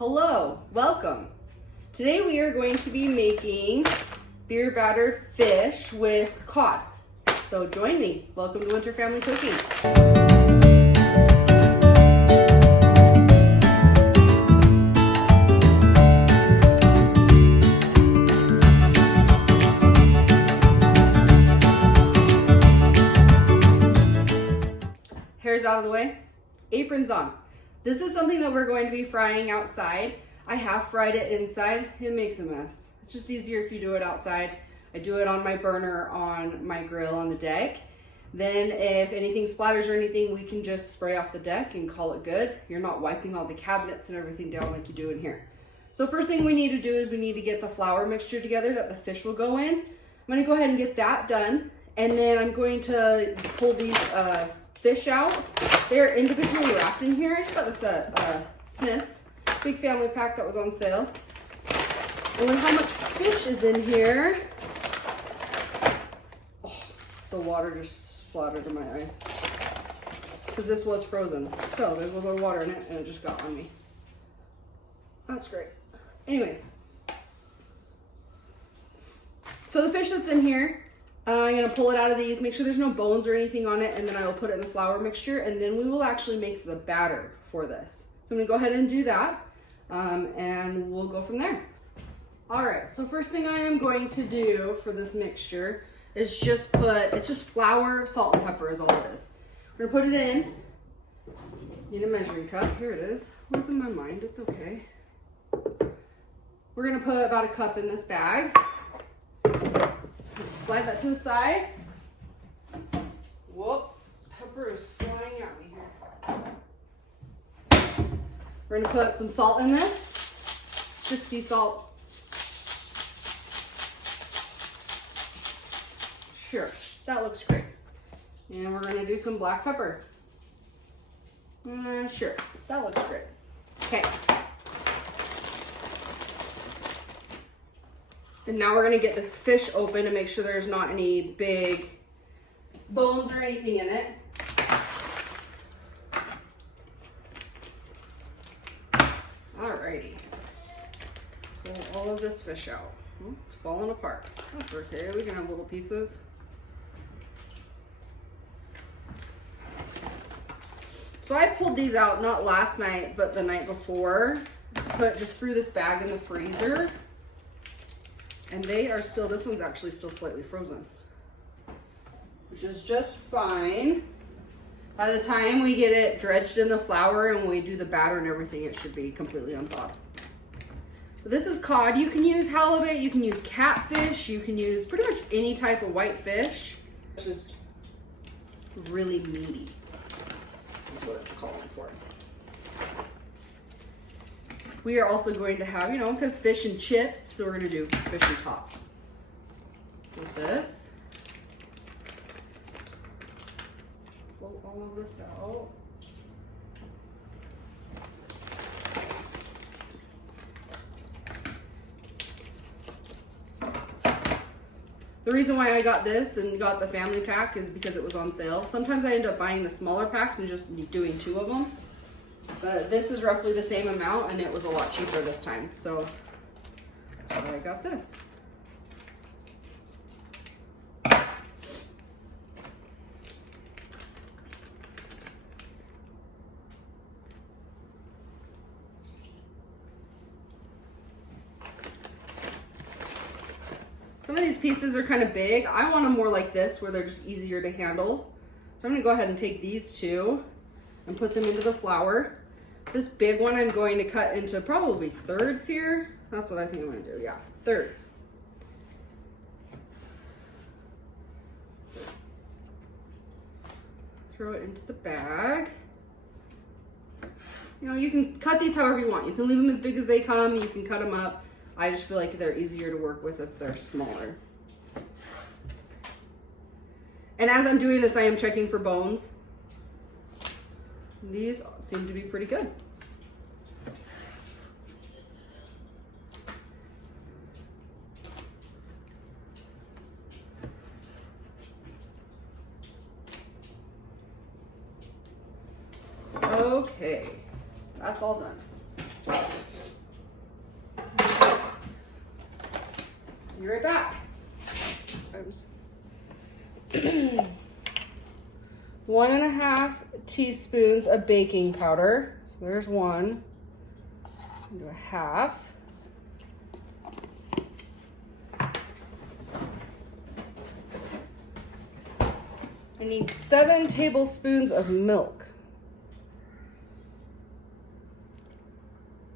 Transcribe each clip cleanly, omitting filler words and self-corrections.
Hello, welcome. Today we are going to be making beer battered fish with cod. So join me. Welcome to Winter Family Cooking. Hair's out of the way, aprons on. This is something that we're going to be frying outside. I have fried it inside. It makes a mess. It's just easier if you do it outside. I do it on my burner on my grill on the deck. Then if anything splatters or anything, we can just spray off the deck and call it good. You're not wiping all the cabinets and everything down like you do in here. So first thing we need to do is we need to get the flour mixture together that the fish will go in. I'm gonna go ahead and get that done. And then I'm going to pull these fish out. They're individually wrapped in here. I just got this at Smith's big family pack that was on sale. And look how much fish is in here. Oh, the water just splattered in my eyes because this was frozen. So there's a little bit of water in it and it just got on me. That's great. Anyways, so the fish that's in here, I'm gonna pull it out of these, make sure there's no bones or anything on it, and then I will put it in the flour mixture, and then we will actually make the batter for this. So I'm gonna go ahead and do that, and we'll go from there. All right, so first thing I am going to do for this mixture is it's just flour, salt, and pepper is all it is. We're gonna put it in, need a measuring cup, here it is. What's in my mind, it's okay. We're gonna put about a cup in this bag. Slide that to the side. Whoop, pepper is flying at me here. We're gonna put some salt in this, just sea salt. Sure, that looks great. And we're gonna do some black pepper. Sure, that looks great. Okay. And now we're gonna get this fish open and make sure there's not any big bones or anything in it. Alrighty. Pull all of this fish out. Oh, it's falling apart. That's okay, we can have little pieces. So I pulled these out not last night, but the night before. Just threw this bag in the freezer. And they are still, this one's actually still slightly frozen, which is just fine. By the time we get it dredged in the flour and we do the batter and everything, it should be completely unthawed. So this is cod. You can use halibut, you can use catfish, you can use pretty much any type of white fish. It's just really meaty, that's what it's calling for. We are also going to have, because fish and chips, so we're going to do fish and tops with this. Pull all of this out. The reason why I got this and got the family pack is because it was on sale. Sometimes I end up buying the smaller packs and just doing 2 of them. But this is roughly the same amount and it was a lot cheaper this time. So that's why I got this. Some of these pieces are kind of big. I want them more like this where they're just easier to handle. So I'm gonna go ahead and take these 2 and put them into the flour. This big one I'm going to cut into probably thirds here. That's what I think I'm gonna do, yeah, thirds. Throw it into the bag. You can cut these however you want. You can leave them as big as they come, you can cut them up. I just feel like they're easier to work with if they're smaller. And as I'm doing this, I am checking for bones. These seem to be pretty good. Okay, that's all done. right back. 1.5 teaspoons of baking powder. So there's one. Do a half. I need 7 tablespoons of milk.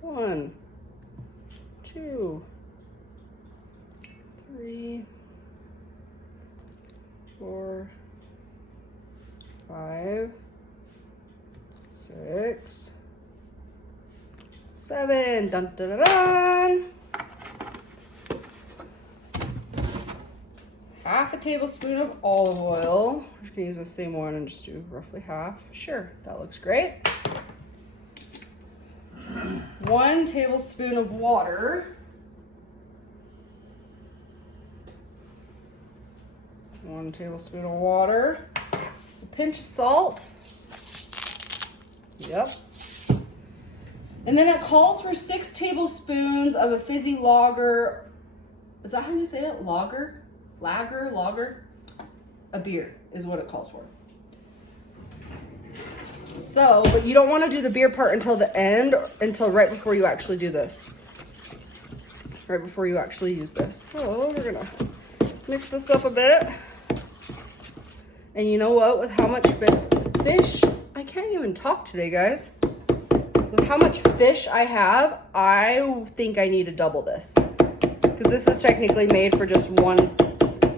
1, 2, 3, 4, 5, 6, 7. Dun dun dun dun. Half a tablespoon of olive oil. I'm just gonna use the same one and just do roughly half. Sure, that looks great. 1 tablespoon of water. 1 tablespoon of water. A pinch of salt. Yep. And then it calls for 6 tablespoons of a fizzy lager. Is that how you say it? Lager? Lager? A beer is what it calls for. So, but you don't want to do the beer part until the end, until right before you actually do this. Right before you actually use this. So we're gonna mix this up a bit. And you know what? With how much fish, I can't even talk today, guys. With how much fish I have, I think I need to double this. Because this is technically made for just 1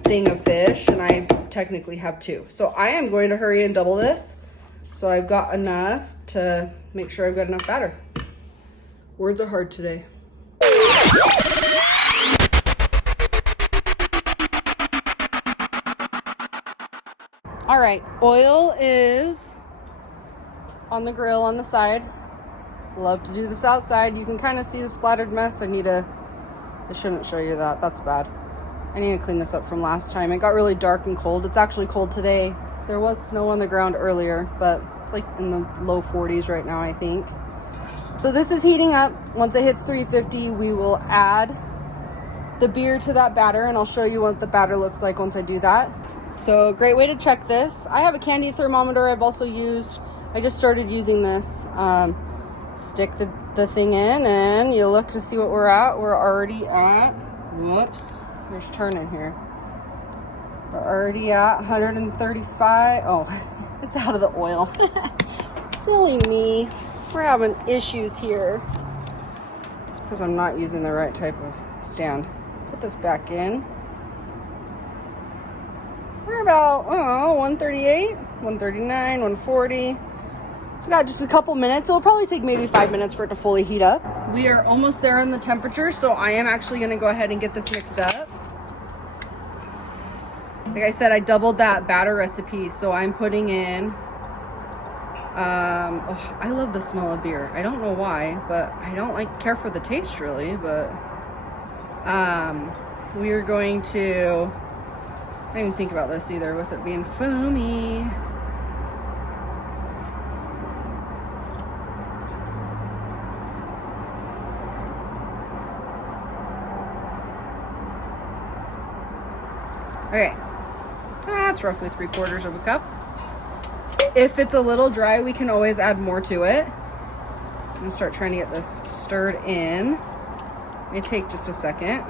thing of fish, and I technically have 2. So I am going to hurry and double this. So I've got enough to make sure I've got enough batter. Words are hard today. All right, oil is on the grill on the side. Love to do this outside. You can kind of see the splattered mess. I shouldn't show you that. That's bad. I need to clean this up from last time. It got really dark and cold. It's actually cold today. There was snow on the ground earlier, but it's like in the low 40s right now, I think. So this is heating up. Once it hits 350, we will add the beer to that batter, and I'll show you what the batter looks like once I do that. So a great way to check this. I have a candy thermometer I just started using this. Stick the thing in, and you look to see what we're at. We're already at, whoops, there's turning here. We're already at 135. Oh, it's out of the oil. Silly me. We're having issues here. It's because I'm not using the right type of stand. Put this back in. We're about, 138, 139, 140. So got just a couple minutes. It'll probably take maybe 5 minutes for it to fully heat up. We are almost there on the temperature, so I am actually gonna go ahead and get this mixed up. Like I said, I doubled that batter recipe, so I'm putting in, I love the smell of beer. I don't know why, but I don't care for the taste really, but we are going to, I didn't even think about this either with it being foamy. Okay, that's roughly 3/4 of a cup. If it's a little dry, we can always add more to it. I'm gonna start trying to get this stirred in. It may take just a second.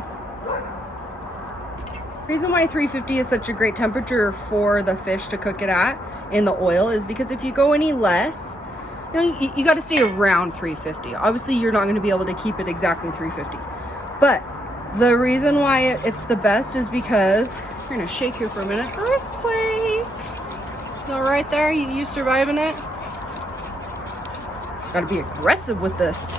The reason why 350 is such a great temperature for the fish to cook it at in the oil is because if you go any less, you got to stay around 350. Obviously, you're not going to be able to keep it exactly 350. But the reason why it's the best is because, we're going to shake here for a minute. Earthquake! So right there, you surviving it? Got to be aggressive with this.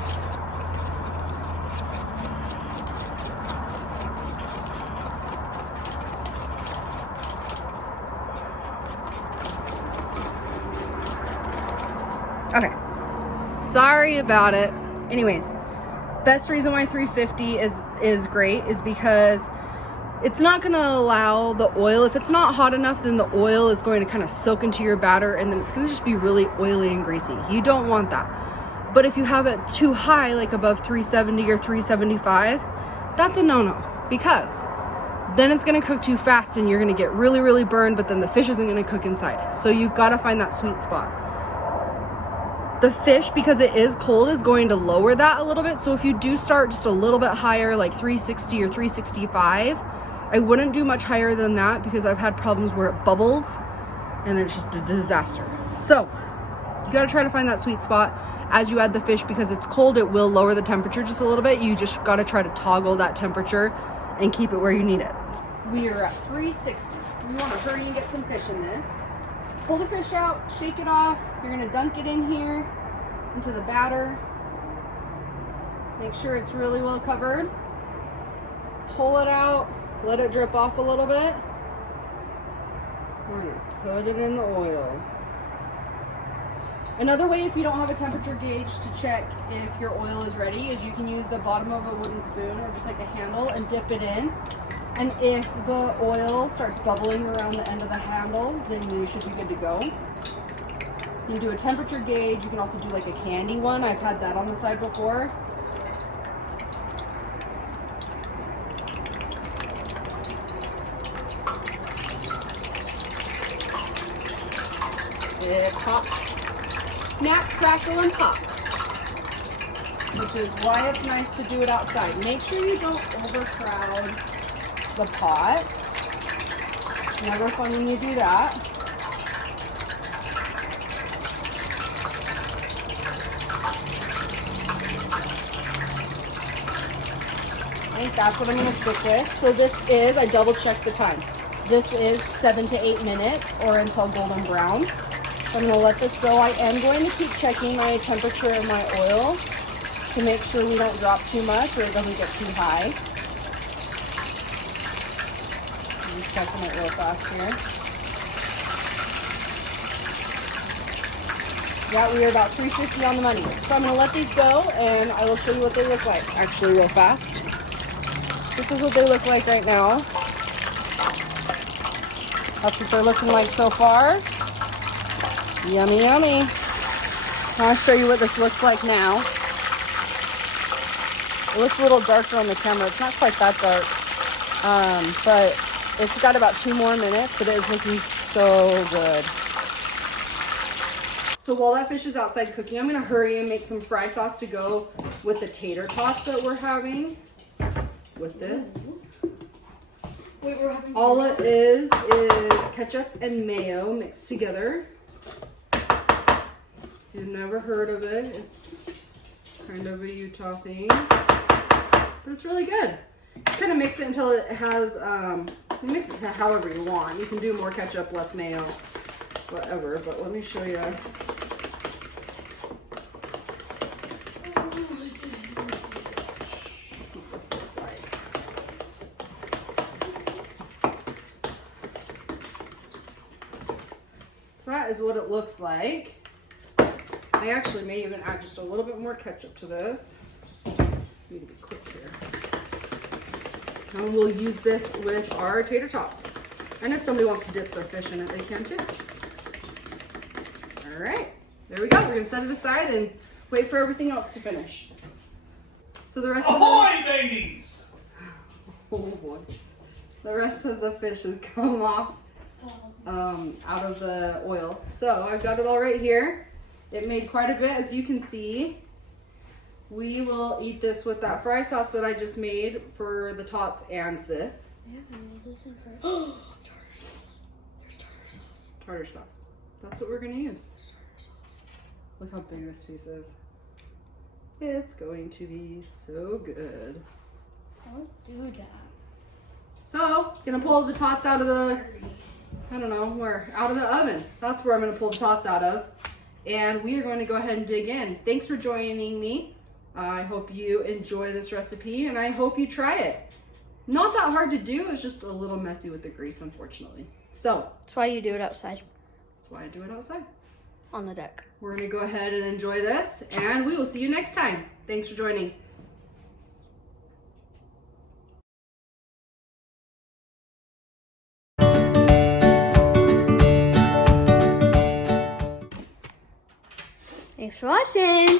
Okay, sorry about it. Anyways, best reason why 350 is great is because it's not going to allow the oil, if it's not hot enough, then the oil is going to kind of soak into your batter, and then it's going to just be really oily and greasy. You don't want that. But if you have it too high, like above 370 or 375, that's a no-no, because then it's gonna cook too fast and you're gonna get really, really burned, but then the fish isn't gonna cook inside. So you've gotta find that sweet spot. The fish, because it is cold, is going to lower that a little bit. So if you do start just a little bit higher, like 360 or 365, I wouldn't do much higher than that because I've had problems where it bubbles and it's just a disaster. So you gotta try to find that sweet spot as you add the fish. Because it's cold, it will lower the temperature just a little bit. You just gotta try to toggle that temperature and keep it where you need it. We are at 360, so we wanna hurry and get some fish in this. Pull the fish out, shake it off. You're gonna dunk it in here, into the batter. Make sure it's really well covered. Pull it out, let it drip off a little bit. We're gonna put it in the oil. Another way, if you don't have a temperature gauge to check if your oil is ready, is you can use the bottom of a wooden spoon or just like a handle and dip it in. And if the oil starts bubbling around the end of the handle, then you should be good to go. You can do a temperature gauge. You can also do like a candy one. I've had that on the side before. It pops. Snap, crackle, and pop. Which is why it's nice to do it outside. Make sure you don't overcrowd the pot. Never fun when you do that. I think that's what I'm going to stick with. So this is, I double checked the time. This is 7 to 8 minutes or until golden brown. So I'm going to let this go. I am going to keep checking my temperature of my oil to make sure we don't drop too much or it doesn't get too high. I'm just checking it real fast here. Yeah, we are about 350 on the money. So I'm going to let these go and I will show you what they look like. Actually, real fast. This is what they look like right now. That's what they're looking like so far. Yummy, yummy. I'll show you what this looks like now. It looks a little darker on the camera. It's not quite that dark. But it's got about 2 more minutes, but it is looking so good. So while that fish is outside cooking, I'm gonna hurry and make some fry sauce to go with the tater tots that we're having with this. Wait, we're having all it is ketchup and mayo mixed together. If you've never heard of it, it's kind of a Utah thing, but it's really good. Kind of mix it until it has, you mix it to however you want. You can do more ketchup, less mayo, whatever, but let me show you. What this looks like. So that is what it looks like. I actually may even add just a little bit more ketchup to this. Need to be quick here. And we'll use this with our tater tots. And if somebody wants to dip their fish in it, they can too. All right, there we go. We're gonna set it aside and wait for everything else to finish. So the rest Ahoy, babies! Oh boy. The rest of the fish has come off out of the oil. So I've got it all right here. It made quite a bit, as you can see. We will eat this with that fry sauce that I just made for the tots and this. Yeah, I made this in first. Tartar sauce. There's tartar sauce. Tartar sauce. That's what we're gonna use. Tartar sauce. Look how big this piece is. It's going to be so good. Don't do that. So, gonna pull the tots out of the, I don't know where, out of the oven. That's where I'm gonna pull the tots out of. And we are going to go ahead and dig in. Thanks for joining me. I hope you enjoy this recipe and I hope you try it. Not that hard to do, it's just a little messy with the grease, unfortunately. So, That's why you do it outside. that's why I do it outside. On the deck. We're gonna go ahead and enjoy this and we will see you next time. Thanks for joining. Thanks for watching.